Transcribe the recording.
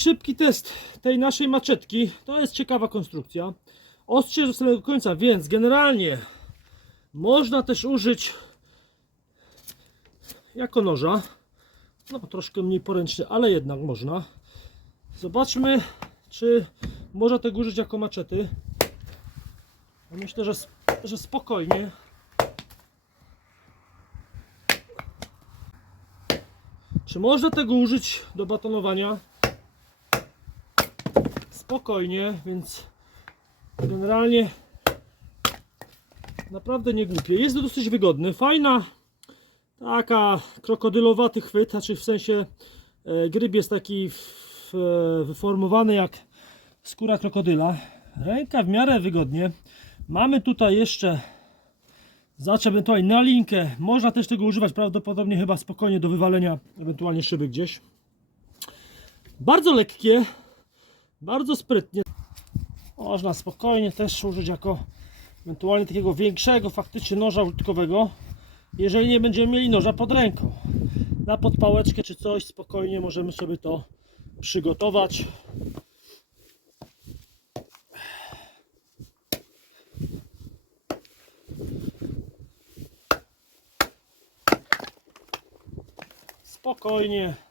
Szybki test tej naszej maczetki. To jest ciekawa konstrukcja. Ostrze do samego końca, więc generalnie można też użyć jako noża. No troszkę mniej poręczny, ale jednak można. Zobaczmy, czy można tego użyć jako maczety. Myślę, że, że spokojnie. Czy można tego użyć do batonowania? Spokojnie, więc generalnie naprawdę nie głupie. Jest to dosyć wygodny. Fajna, taka krokodylowaty chwyt, znaczy w sensie e, gryb jest taki w, e, wyformowany jak skóra krokodyla. Ręka w miarę wygodnie. Mamy tutaj jeszcze Zacz ewentualnie na linkę. Można też tego używać prawdopodobnie chyba spokojnie do wywalenia ewentualnie szyby gdzieś. Bardzo lekkie, bardzo sprytnie. Można spokojnie też użyć jako ewentualnie takiego większego faktycznie noża użytkowego. Jeżeli nie będziemy mieli noża pod ręką. Na podpałeczkę czy coś spokojnie możemy sobie to przygotować. Spokojnie.